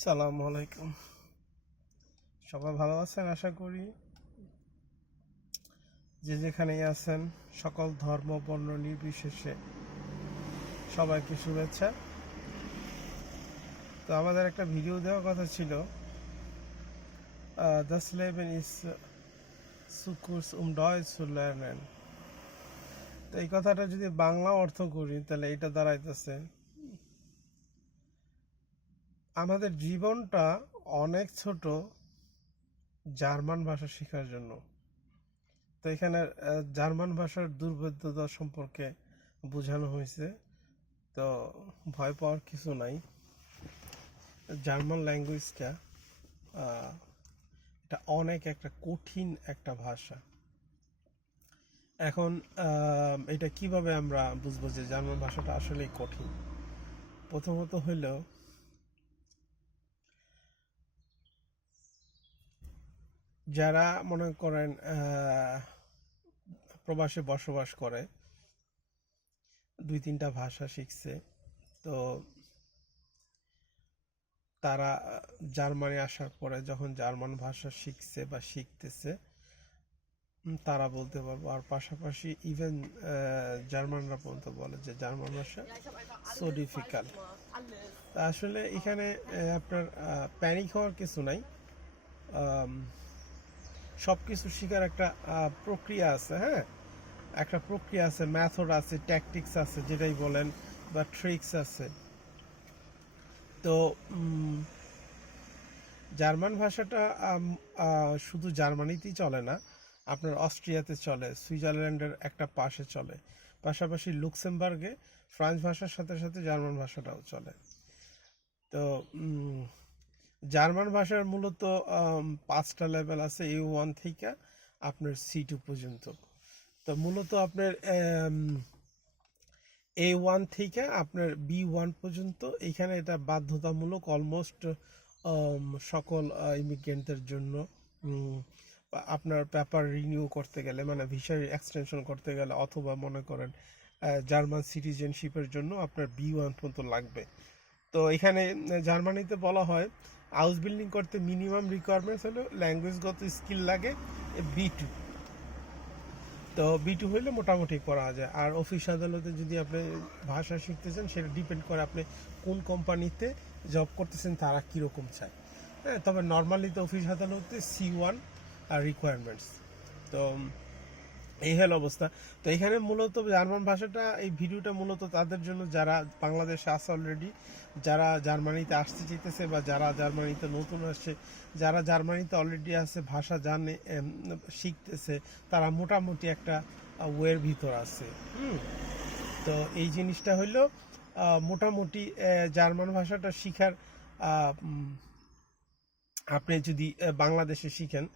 সালামু আলাইকুম। সবাই ভালো আছেন আশা করি। যে যেখানেই আছেন সকল ধর্ম বর্ণ নির্বিশেষে সবাইকে শুভেচ্ছা। তো আমাদের একটা ভিডিও দেওয়ার কথা ছিল, das Leben ist zu kurz Deutsch zu lernen। তো এই কথাটা যদি বাংলা অর্থ করি তাহলে এটা দাঁড়াইতেছে, আমাদের জীবনটা অনেক ছোট জার্মান ভাষা শেখার জন্য। তো এখানে জার্মান ভাষার দুর্ভেদ্যতা সম্পর্কে বোঝানো হয়েছে। তো ভয় পাওয়ার কিছু নাই। জার্মান ল্যাঙ্গুয়েজটা এটা অনেক একটা কঠিন একটা ভাষা। এখন এটা কিভাবে আমরা বুঝবো যে জার্মান ভাষাটা আসলেই কঠিন? প্রথমত হইল, যারা মনে করেন প্রবাসে বসবাস করে, 2-3টা ভাষা শিখছে, তো তারা জার্মানি আসার পরে যখন জার্মান ভাষা শিখছে বা শিখতেছে, তারা বলতে পারবো। আর পাশাপাশি ইভেন জার্মানরা পর্যন্ত বলে যে জার্মান ভাষা সো ডিফিকাল্ট। আসলে এখানে আপনার প্যানিক হওয়ার কিছু নাই। সব কিছু শেখার একটা প্রক্রিয়া আছে। হ্যাঁ, একটা প্রক্রিয়া আছে, মেথড আছে, ট্যাকটিক্স আছে, যেটাই বলেন, বা ট্রিক্স আছে। তো জার্মান ভাষাটা শুধু জার্মানিতেই চলে না, আপনার অস্ট্রিয়াতে চলে, সুইজারল্যান্ডের একটা পাশে চলে, পাশাপাশি লুক্সেমবার্গে ফ্রান্স ভাষার সাথে সাথে জার্মান ভাষাটাও চলে। তো জার্মান ভাষার মূলত 5টা লেভেল আছে, A1 থেকে আপনার C2 পর্যন্ত। তো মূলত আপনার A1 থেকে আপনার B1 পর্যন্ত, এখানে এটা বাধ্যতামূলক অলমোস্ট সকল ইমিগ্রেন্টদের জন্য। আপনার পেপার রিনিউ করতে গেলে, মানে ভিসা এক্সটেনশন করতে গেলে, অথবা মনে করেন জার্মান সিটিজেনশিপের জন্য আপনার B1 পর্যন্ত লাগবে। তো এখানে জার্মানিতে বলা হয় হাউস বিল্ডিং করতে মিনিমাম রিকোয়ারমেন্টস হলো ল্যাঙ্গুয়েজগত স্কিল লাগে B2। তো B2 হইলে মোটামুটি করা যায়। আর অফিস আদালতে যদি আপনি ভাষা শিখতেছেন, সেটা ডিপেন্ড করে আপনি কোন কোম্পানিতে জব করতেছেন, তারা কীরকম চায়। হ্যাঁ, তবে নর্মালি তো অফিস আদালতে C1 আর রিকোয়ারমেন্টস। তো এই হলো অবস্থা। তো এখানে মূলত জার্মান ভাষাটা, এই ভিডিওটা মূলত তাদের জন্য যারা বাংলাদেশে আছে অলরেডি, যারা জার্মানিতে আসতে চাইতেছে, বা যারা জার্মানিতে নতুন আসছে, যারা জার্মানিতে অলরেডি আছে, ভাষা জানে, শিখতেছে, তারা মোটামুটি একটা ওয়ের ভিতর আছে। তো এই জিনিসটা হইলো মোটামুটি জার্মান ভাষাটা শিখার, আপনি যদি বাংলাদেশে শিখেন,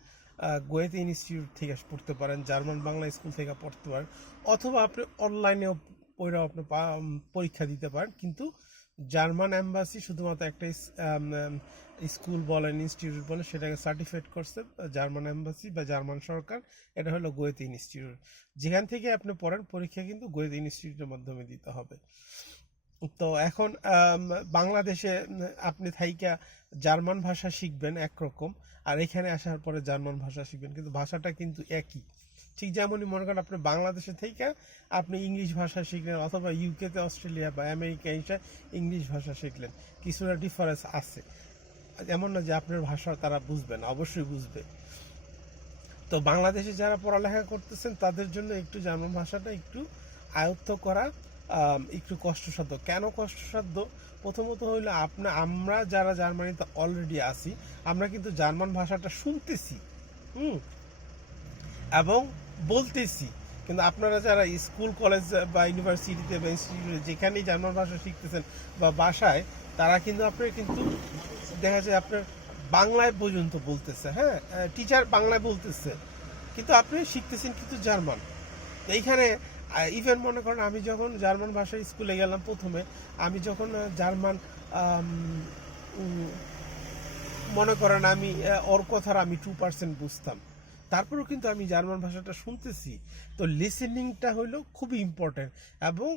গোয়েতে ইনস্টিটিউট থেকে পড়তে পারেন, জার্মান বাংলা স্কুল থেকে পড়তে পারেন, অথবা আপনি অনলাইনেও পড়েও আপনি পরীক্ষা দিতে পারেন। কিন্তু জার্মান এম্বাসি শুধুমাত্র একটা স্কুল বলেন, ইনস্টিটিউট বলেন, সেটাকে সার্টিফাইড করছে জার্মান এম্বাসি বা জার্মান সরকার। এটা হলো গোয়েতে ইনস্টিটিউট। যেখান থেকে আপনি পড়েন, পরীক্ষা কিন্তু গোয়েতে ইনস্টিটিউটের মাধ্যমে দিতে হবে। তো এখন বাংলাদেশে আপনি থাইকা জার্মান ভাষা শিখবেন একরকম, আর এখানে আসার পরে জার্মান ভাষা শিখবেন, কিন্তু ভাষাটা কিন্তু একই। ঠিক যেমনই মনে করেন আপনি বাংলাদেশে থেকে আপনি ইংলিশ ভাষা শিখলেন, অথবা ইউকেতে, অস্ট্রেলিয়া বা আমেরিকা এসে ইংলিশ ভাষা শিখলেন, কিছুটা ডিফারেন্স আছে। এমন না যে আপনার ভাষা তারা বুঝবে না, অবশ্যই বুঝবে। তো বাংলাদেশে যারা পড়ালেখা করতেছেন, তাদের জন্য একটু জার্মান ভাষাটা একটু আয়ত্ত করা একটু কষ্টসাধ্য। কেন কষ্টসাধ্য? প্রথমত হইলো আমরা যারা জার্মানিতে অলরেডি আছি, আমরা কিন্তু জার্মান ভাষাটা শুনতেছি এবং বলতেছি, কিন্তু আপনারা যারা স্কুল, কলেজ বা ইউনিভার্সিটিতে বা ইনস্টিটিউটে যেখানেই জার্মান ভাষা শিখতেছেন বা বাসায়, তারা কিন্তু আপনার কিন্তু দেখা যায় আপনার বাংলায় পর্যন্ত বলতেছে। হ্যাঁ, টিচার বাংলায় বলতেছে, কিন্তু আপনি শিখতেছেন কিন্তু জার্মান। তো এইখানে ইভেন মনে করেন আমি যখন জার্মান ভাষায় স্কুলে গেলাম প্রথমে, আমি যখন জার্মান মনে করেন আমি ওর কথার আমি 2% বুঝতাম, তারপরেও কিন্তু আমি জার্মান ভাষাটা শুনতেছি। তো লিসেনিংটা হলো খুবই ইম্পর্টেন্ট, এবং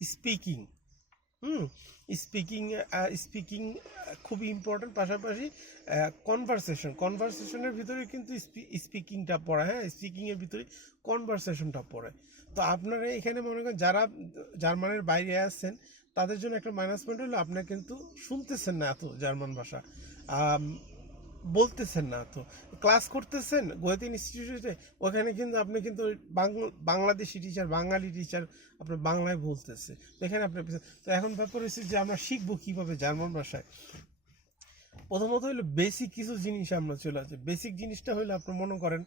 স্পিকিং, হুম, স্পিকিং স্পিকিং খুবই ইম্পর্টেন্ট, পাশাপাশি কনভারসেশনের ভিতরে কিন্তু স্পিকিংটা পড়ে, হ্যাঁ, স্পিকিংয়ের ভিতরে কনভারসেশনটা পড়ে। তো আপনারা এখানে মনে করেন যারা জার্মানের বাইরে আছেন তাদের জন্য একটা মাইনাস পয়েন্ট হলো আপনারা কিন্তু শুনতেছেন না এত জার্মান ভাষা, আম, বলতেছেন না তো, ক্লাস করতেছেন গোয়েতে ইনস্টিটিউটে, ওখানে কিন্তু আপনি কিন্তু ওই বাংলাদেশি টিচার, বাঙালি টিচার আপনার বাংলায় বলতেছে, তো এখানে আপনার তো এখন ব্যাপার হচ্ছে যে আমরা শিখবো কিভাবে জার্মান ভাষায়। প্রথমত হইলো বেসিক কিছু জিনিস আমরা চলে আসছে। বেসিক জিনিসটা হইলো আপনি মনে করেন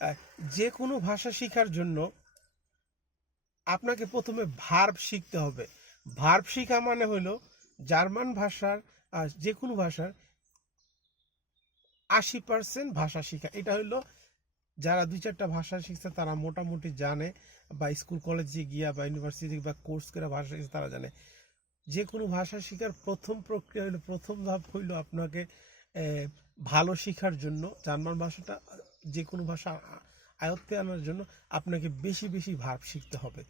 আহ, যে কোনো ভাষা শেখার জন্য আপনাকে প্রথমে ভার্ব শিখতে হবে। ভার্ব শেখা মানে হইলো জার্মান ভাষার যে কোনো ভাষার 80% ভাষা শেখা। এটা হইলো যারা 2-4টা ভাষা শিখছে তারা মোটামুটি জানে, বা স্কুল কলেজে গিয়া বা ইউনিভার্সিটি বা কোর্স করে ভাষা শিখছে তারা জানে। যে কোনো ভাষা শেখার প্রথম প্রক্রিয়া হইলো, প্রথম ধাপ হইলো আপনাকে ভালো শেখার জন্য জার্মান ভাষাটা, যে কোনো ভাষা আয়ত্তে আনার জন্য আপনাকে বেশি বেশি ভার্ব শিখতে হবে।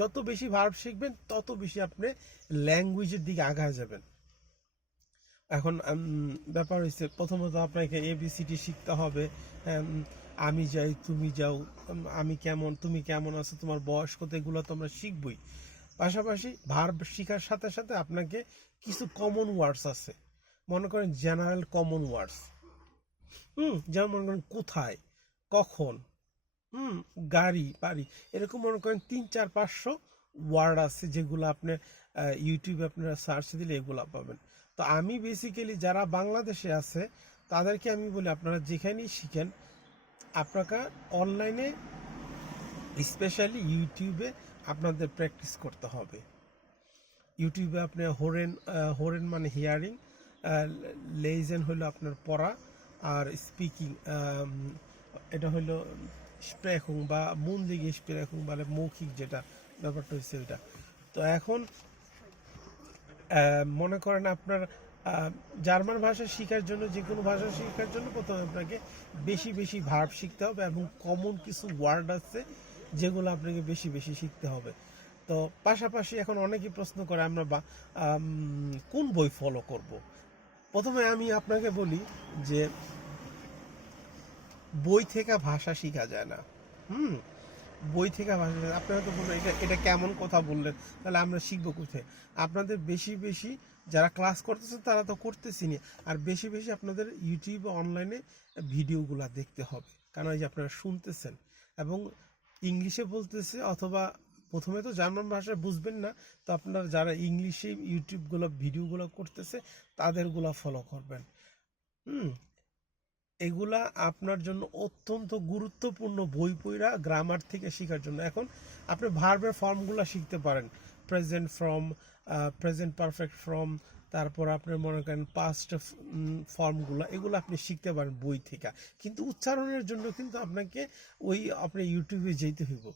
যত বেশি ভার্ব শিখবেন তত বেশি আপনি ল্যাঙ্গুয়েজের দিকে আগায় যাবেন। এখন ব্যাপার হচ্ছে প্রথমত আপনাকে এবিসিডি শিখতে হবে। আমি যাই, তুমি যাও, আমি কেমন, তুমি কেমন আছো, তোমার বয়স কত, এগুলো তো আমরা শিখবই। পাশাপাশি ভার্ব শেখার সাথে সাথে আপনাকে কিছু কমন ওয়ার্ডস আছে, মনে করেন জেনারেল কমন ওয়ার্ডস, যেমন মনে করেন কোথায়, কখন, গাড়ি, বাড়ি, এরকম মনে করেন 300-400 ওয়ার্ড আছে যেগুলো আপনি ইউটিউবে আপনারা সার্চ দিলে এগুলো পাবেন। তো আমি বেসিক্যালি যারা বাংলাদেশে আছে তাদেরকে আমি বলি আপনারা যেখানেই শিখেন আপনাকে অনলাইনে স্পেশালি ইউটিউবে আপনাদের প্র্যাকটিস করতে হবে। ইউটিউবে আপনি হোরেন মানে হিয়ারিং, লেইজেন হলো আপনার পড়া, আর স্পিকিং এটা হলো স্প্রেকুং বা মুন্দিগে স্প্রেকুং মানে মৌখিক যেটা ব্যাপারটা হচ্ছে ওইটা। তো এখন মনে করেন আপনার জার্মান ভাষা শেখার জন্য, যে কোনো ভাষা শেখার জন্য প্রথমে আপনাকে বেশি বেশি ভার্ব শিখতে হবে, এবং কমন কিছু ওয়ার্ড আছে যেগুলো আপনাকে বেশি বেশি শিখতে হবে। তো পাশাপাশি এখন অনেকেই প্রশ্ন করে আমরা কোন বই ফলো করব। প্রথমে আমি আপনাকে বলি যে বই থেকে ভাষা শেখা যায় না। হুম, বই থেকে ভাষা, আপনারা তো বলবেন এটা এটা কেমন কথা বললেন, তাহলে আমরা শিখবো কোথায়? আপনাদের বেশি বেশি যারা ক্লাস করতেছে তারা তো করতেছি না, আর বেশি বেশি আপনাদের ইউটিউবে অনলাইনে ভিডিওগুলো দেখতে হবে, কারণ এই যে আপনারা শুনতেছেন এবং ইংলিশে বলতেছে, অথবা প্রথমে তো জার্মান ভাষা বুঝবেন না, তো আপনারা যারা ইংলিশে ইউটিউবগুলো ভিডিওগুলো করতেছে তাদেরগুলো ফলো করবেন। হুম, এগুলা আপনার জন্য অত্যন্ত গুরুত্বপূর্ণ, বই পড়া গ্রামার থেকে শেখার জন্য। এখন আপনি ভার্বের ফর্মগুলো শিখতে পারেন, present form, present perfect form, তারপর আপনি মনে করেন পাস্ট ফর্মগুলো, এগুলো আপনি শিখতে পারেন বই থেকে। কিন্তু উচ্চারণের জন্য কিন্তু আপনাকে আপনি ইউটিউবে যেতে হইব,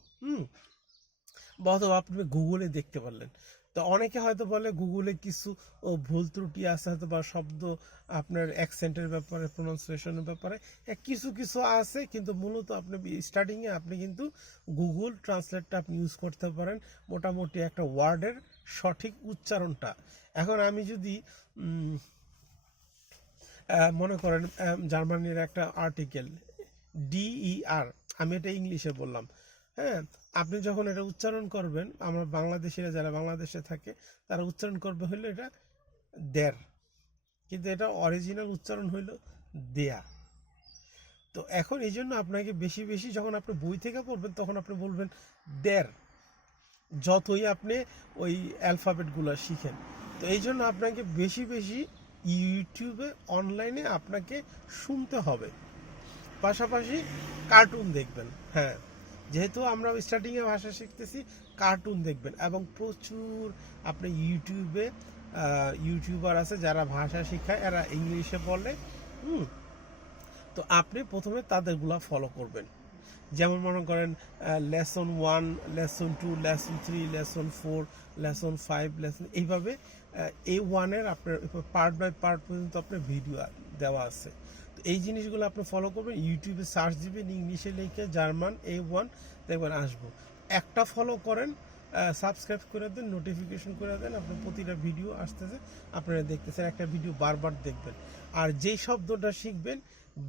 বা অথবা আপনি গুগলে দেখতে পারলেন। তো অনেকে হয়তো বলে গুগলে কিছু ভুল ত্রুটি আছে হয়তো, বা শব্দ আপনার অ্যাকসেন্টের ব্যাপারে, প্রোনাউন্সিয়েশনের ব্যাপারে কিছু কিছু আছে, কিন্তু মূলত আপনি স্টার্টিংয়ে আপনি কিন্তু গুগল ট্রান্সলেটটা আপনি ইউজ করতে পারেন মোটামুটি একটা ওয়ার্ডের সঠিক উচ্চারণটা। এখন আমি যদি মনে করেন জার্মানির একটা আর্টিকেল DER, আমি এটা ইংলিশে বললাম, হ্যাঁ, আপনি যখন এটা উচ্চারণ করবেন, আমরা বাংলাদেশিরা যারা বাংলাদেশে থাকে তারা উচ্চারণ করবে হইলো এটা দের, কিন্তু এটা অরিজিনাল উচ্চারণ হইলো দেয়া। তো এখন এই জন্য আপনাকে বেশি বেশি যখন আপনি বই থেকে পড়বেন তখন আপনি বলবেন দের, যতই আপনি ওই অ্যালফাবেটগুলো শিখেন। তো এই জন্য আপনাকে বেশি বেশি ইউটিউবে অনলাইনে আপনাকে শুনতে হবে, পাশাপাশি কার্টুন দেখবেন। হ্যাঁ, যেহেতু আমরা স্টার্টিংয়ে ভাষা শিখতেছি, কার্টুন দেখবেন, এবং প্রচুর আপনি ইউটিউবে ইউটিউবার আছে যারা ভাষা শেখায়, এরা ইংলিশে বলে। তো আপনি প্রথমে তাদেরগুলা ফলো করবেন, যেমন মনে করেন lesson 1, lesson 2, lesson 3, lesson 4, lesson 5, এইভাবে A1-এর আপনার পার্ট বাই পার্ট পর্যন্ত আপনার ভিডিও দেওয়া আছে। তো এই জিনিসগুলো আপনি ফলো করবেন, ইউটিউবে সার্চ দিবেন ইংলিশে লিখে জার্মান A1, দেখবেন আসবো। একটা ফলো করেন, সাবস্ক্রাইব করে দেন, নোটিফিকেশন করে দেন, আপনার প্রতিটা ভিডিও আসতেছে আপনারা দেখতেছেন, একটা ভিডিও বারবার দেখবেন। আর যেই শব্দটা শিখবেন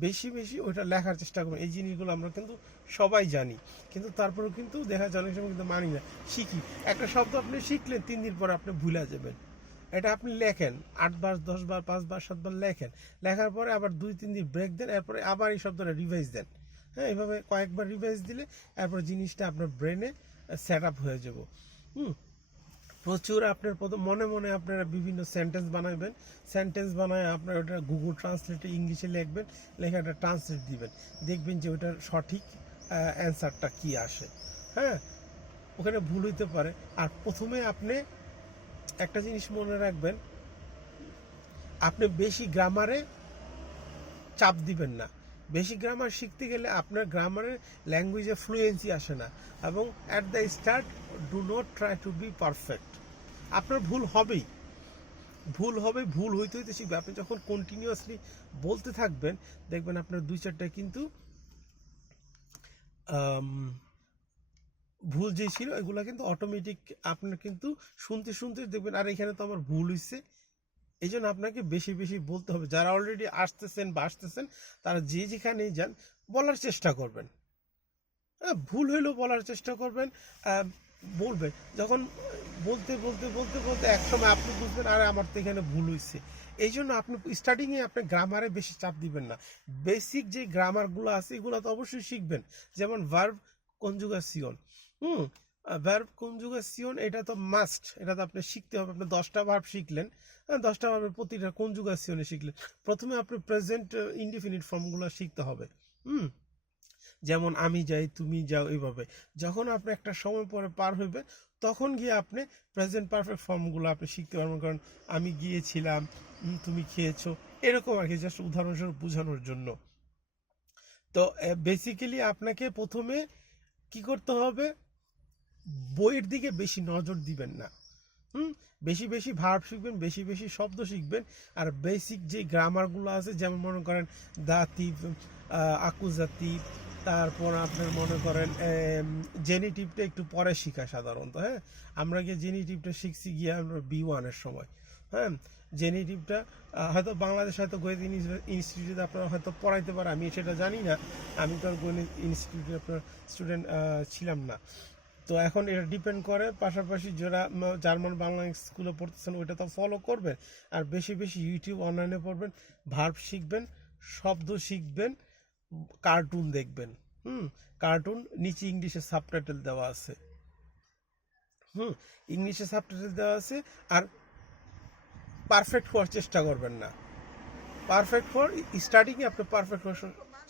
বেশি বেশি ওইটা লেখার চেষ্টা করবেন। এই জিনিসগুলো আমরা কিন্তু সবাই জানি, কিন্তু তারপরেও কিন্তু দেখা যায় অনেক সময় কিন্তু মানি না, শিখি। একটা শব্দ আপনি শিখলেন 3 দিন পর আপনি ভুলে যাবেন, এটা আপনি লেখেন 8 বার 10 বার 5 বার 7 বার লেখেন, লেখার পরে আবার 2-3 দিন ব্রেক দেন, এরপরে আবার এই শব্দটা রিভাইজ দেন। হ্যাঁ, এইভাবে কয়েকবার রিভাইজ দিলে এরপর জিনিসটা আপনার ব্রেনে সেট আপ হয়ে যাব। প্রচুর আপনার মনে মনে আপনারা বিভিন্ন সেন্টেন্স বানাবেন, সেন্টেন্স বানায় আপনার ওটা গুগল ট্রান্সলেটে ইংলিশে লিখবেন, লেখাটা ট্রান্সলেট দিবেন, দেখবেন যে ওটার সঠিক অ্যান্সারটা কি আসে। হ্যাঁ, ওখানে ভুল হইতে পারে। আর প্রথমে আপনি একটা জিনিস মনে রাখবেন, আপনি বেশি গ্রামারে চাপ দিবেন না। বেশি গ্রামার শিখতে গেলে আপনার গ্রামারের ল্যাঙ্গুয়েজে ফ্লুয়েন্সি আসে না, এবং at the start do not try to be perfect. আপনার ভুল হবেই, ভুল হইতে হইতে শিখবে। আপনি যখন কন্টিনিউয়াসলি বলতে থাকবেন দেখবেন আপনার 2-4টা কিন্তু ভুল যে ছিল এগুলো কিন্তু অটোমেটিক আপনার কিন্তু শুনতে শুনতে দেখবেন আর এখানে তো আমার ভুল হয়েছে। এই জন্য আপনাকে বেশি বেশি বলতে হবে। যারা অলরেডি আসতেছেন তারা যে যেখানেই যান বলার চেষ্টা করবেন। হ্যাঁ, ভুল হইলেও বলার চেষ্টা করবেন, বলবেন। যখন বলতে বলতে বলতে বলতে একসময় আপনি বুঝবেন আরে আমার তো এখানে ভুল হয়েছে। এই জন্য আপনি স্টার্টিংয়ে আপনি গ্রামারে বেশি চাপ দিবেন না। বেসিক যে গ্রামারগুলো আছে এগুলো তো অবশ্যই শিখবেন, যেমন ভার্ব কনজুগেশন। ভার্ব কনজুগেশন এটা তো মাস্ট, এটা তো আপনি শিখতে হবে। আপনি 10টা ভার্ব শিখলেন, 10টা ভার্বের প্রতিটা কনজুগেশনে শিখলেন। প্রথমে আপনি প্রেজেন্ট ইনডিফিনিট ফর্মগুলো শিখতে হবে। যেমন আমি যাই, তুমি যাও, এইভাবে। যখন আপনি একটা সময় পরে পার হইবে তখন গিয়ে আপনি প্রেজেন্ট পারফেক্ট ফর্মগুলো আপনি শিখতে পারবেন। কারণ আমি গিয়েছিলাম, তুমি খেয়েছো, এরকম আর কি, জাস্ট উদাহরণস্বরূপ বোঝানোর জন্য। তো বেসিক্যালি আপনাকে প্রথমে কি করতে হবে, বইয়ের দিকে বেশি নজর দিবেন না। বেশি বেশি ভার্ব শিখবেন, বেশি বেশি শব্দ শিখবেন। আর বেসিক যে গ্রামারগুলো আছে, যেমন মনে করেন দাতিভ, আকুজাতিভ, তারপর আপনার মনে করেন জেনিটিভটা একটু পরে শিখা সাধারণত। হ্যাঁ, আমরা গিয়ে জেনিটিভটা শিখছি গিয়ে আমরা B1-এর সময়। হ্যাঁ, জেনিটিভটা হয়তো বাংলাদেশ হয়তো গণিত ইনস্টিটিউটে আপনারা হয়তো পড়াইতে পারে, আমি সেটা জানি না, আমি তো আর গণিত ইনস্টিটিউটে আপনার স্টুডেন্ট ছিলাম না। তো এখন এটা ডিপেন্ড করে, পাশাপাশি যারা জার্মান বাংলা স্কুলে পড়তেছেন ওইটা তো ফলো করবেন। আর বেশি বেশি ইউটিউব অনলাইনে পড়বেন, ভার্ব শিখবেন, শব্দ শিখবেন, কার্টুন দেখবেন। কার্টুন নিচে ইংলিশে সাবটাইটেল দেওয়া আছে। ইংলিশে সাবটাইটেল দেওয়া আছে। আর পারফেক্ট হওয়ার চেষ্টা করবেন না। পারফেক্ট হওয়ার স্টার্টিংয়ে আপনি পারফেক্ট হওয়ার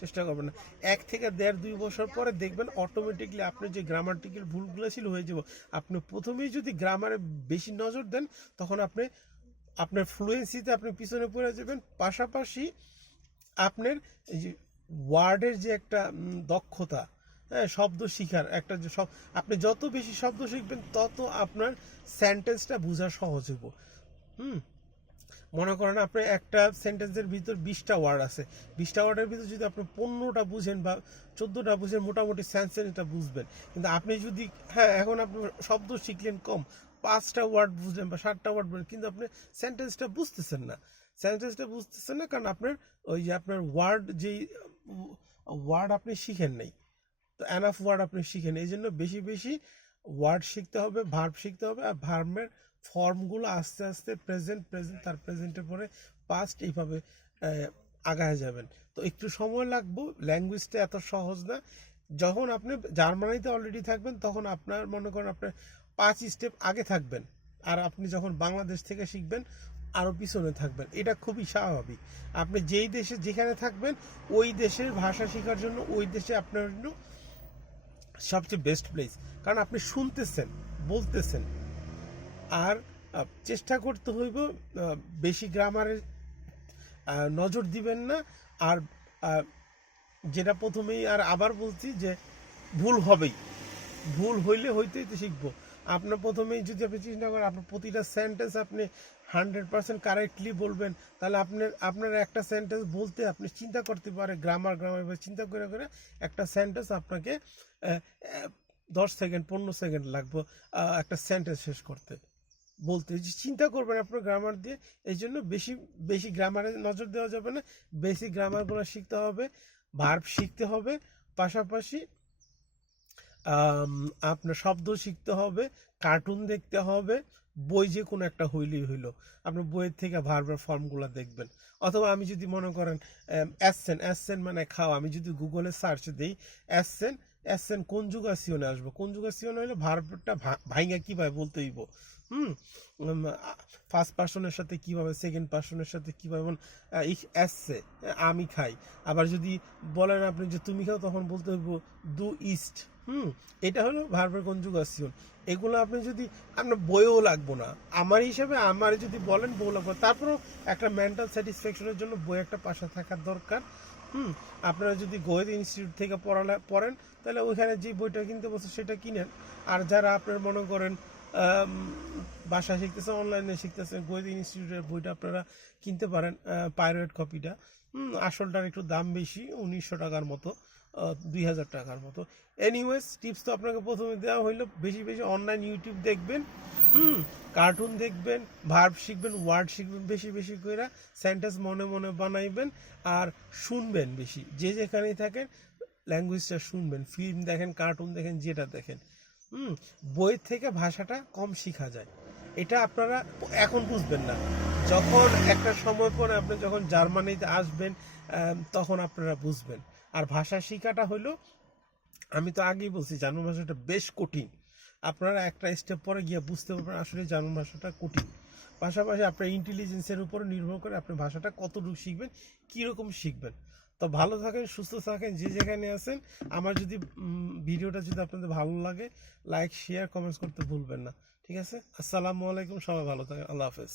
চেষ্টা করবেন না। 1 থেকে 1.5-2 বছর পরে দেখবেন অটোমেটিকলি আপনার যে গ্রামাটিক্যাল ভুলগুলো ছিল হয়ে যাব। আপনি প্রথমেই যদি গ্রামারে বেশি নজর দেন তখন আপনি আপনার ফ্লুয়েন্সিতে আপনি পিছনে পড়ে যাবেন। পাশাপাশি আপনার এই যে ওয়ার্ডের যে একটা দক্ষতা, হ্যাঁ, শব্দ শিখার একটা যে আপনি যত বেশি শব্দ শিখবেন তত আপনার সেন্টেন্সটা বোঝা সহজ হইব। মনে করেন আপনি একটা সেন্টেন্সের ভিতর 20টা ওয়ার্ড আছে, 20টা ওয়ার্ডের ভিতর যদি আপনি 15টা বুঝেন বা 14টা বুঝেন, মোটামুটি সেন্টেন্সটা বুঝবেন। কিন্তু আপনি যদি, হ্যাঁ, এখন আপনি শব্দ শিখলেন কম, 5টা ওয়ার্ড বুঝলেন বা 7টা ওয়ার্ড বুঝলেন, কিন্তু আপনি সেন্টেন্সটা বুঝতেছেন না, কারণ আপনার ওই যে আপনার যেই ওয়ার্ড আপনি শিখেন নাই, তো এনাফ ওয়ার্ড আপনি শিখেন। এই জন্য বেশি বেশি ওয়ার্ড শিখতে হবে, ভার্ব শিখতে হবে। আর ভার্বের ফর্মগুলো আস্তে আস্তে প্রেজেন্ট, তার প্রেজেন্টের পরে পাস্ট, এইভাবে আগায় যাবেন। তো একটু সময় লাগবে, ল্যাঙ্গুয়েজটা এত সহজ না। যখন আপনি জার্মানিতে অলরেডি থাকবেন তখন আপনার মনে করেন আপনার 5 স্টেপ আগে থাকবেন, আর আপনি যখন বাংলাদেশ থেকে শিখবেন আরও পিছনে থাকবেন। এটা খুবই স্বাভাবিক। আপনি যেই দেশে যেখানে থাকবেন ওই দেশের ভাষা শেখার জন্য ওই দেশে আপনার জন্য সবচেয়ে বেস্ট প্লেস, কারণ আপনি শুনতেছেন, বলতেছেন। আর চেষ্টা করতে হইব বেশি গ্রামারে নজর দিবেন না। আর যেটা প্রথমেই আর আবার বলছি যে ভুল হবেই, ভুল হইতেই তো শিখবো। আপনার প্রথমেই যদি আপনি চিন্তা করেন আপনার প্রতিটা সেন্টেন্স আপনি 100% কারেক্টলি বলবেন, তাহলে আপনার একটা সেন্টেন্স বলতে আপনি চিন্তা করতে পারে গ্রামার চিন্তা করে একটা সেন্টেন্স আপনাকে 10 সেকেন্ড 15 সেকেন্ড লাগবে একটা সেন্টেন্স শেষ করতে বলতে। যে চিন্তা করবেন আপনার গ্রামার দিয়ে, এই জন্য বেশি বেশি গ্রামারে নজর দেওয়া যাবে না, বেসিক গ্রামারগুলো শিখতে হবে, ভার্ব শিখতে হবে, পাশাপাশি আপনার শব্দ শিখতে হবে, কার্টুন দেখতে হবে, বই যে কোনো একটা হইলেই হইলো, আপনার বইয়ের থেকে ভার্বের ফর্মগুলো দেখবেন। অথবা আমি যদি মনে করেন অ্যাসেন, অ্যাসেন মানে খাওয়া, আমি যদি গুগলে সার্চ দিই অ্যাসেন, অ্যাসেন কনজুগাসিওনে আসবো, কনজুগাসিওনে হলে ভার্বটা ভাইঙ্গা কীভাবে বলতে হইব, হুম, ফার্স্ট পার্সনের সাথে কিভাবে, সেকেন্ড পার্সনের সাথে কিভাবে, যেমন ইস এসছে আমি খাই, আবার যদি বলেন আপনি যে তুমি খাও, তখন বলতে হইব দু ইস্ট, এটা হলো ভার্বের কনজুগাসিওন। এগুলো আপনি যদি, আপনার বইও লাগবো না আমার হিসাবে, আমার যদি বলেন বই লাগবে, তারপরেও একটা মেন্টাল স্যাটিসফ্যাকশনের জন্য বই একটা পাশে থাকার দরকার। আপনারা যদি গোয়েদ ইনস্টিটিউট থেকে পড়েন, তাহলে ওইখানে যে বইটা কিনতে বলছে সেটা কিনেন। আর যারা আপনার মনে করেন ভাষা শিখতেছে, অনলাইনে শিখতেছেন, গোয়েদ ইনস্টিটিউটের বইটা আপনারা কিনতে পারেন, পাইরেট কপিটা। আসলটার একটু দাম বেশি, 1900 টাকার মতো, 2000 টাকার মতো। এনিওয়েজ, টিপস তো আপনাকে প্রথমে দেওয়া হইলো, বেশি বেশি অনলাইন ইউটিউব দেখবেন, কার্টুন দেখবেন, ভার্ব শিখবেন, ওয়ার্ড শিখবেন বেশি বেশি করে, সেন্টেন্স মনে মনে বানাইবেন, আর শুনবেন বেশি, যে যেখানেই থাকেন ল্যাঙ্গুয়েজটা শুনবেন, ফিল্ম দেখেন, কার্টুন দেখেন, যেটা দেখেন। বইয়ের থেকে ভাষাটা কম শেখা যায়, এটা আপনারা এখন বুঝবেন না, যখন একটা সময় পরে আপনি যখন জার্মানিতে আসবেন তখন আপনারা বুঝবেন। আর ভাষা শেখাটা হলো, আমি তো আগেই বলছি জার্মান ভাষাটা বেশ কঠিন, আপনারা একটা স্টেপ পরে গিয়ে বুঝতে পারবেন আসলে জার্মান ভাষাটা কঠিন। পাশাপাশি আপনার ইন্টেলিজেন্সের উপর নির্ভর করে আপনি ভাষাটা কতটুকু শিখবেন, কীরকম শিখবেন। তো ভালো থাকেন, সুস্থ থাকেন, যে যেখানে আছেন। আমার যদি ভিডিওটা যদি আপনাদের ভালো লাগে, লাইক শেয়ার কমেন্টস করতে ভুলবেন না। ঠিক আছে, আসসালামু আলাইকুম, সবাই ভালো থাকেন, আল্লাহ হাফেজ।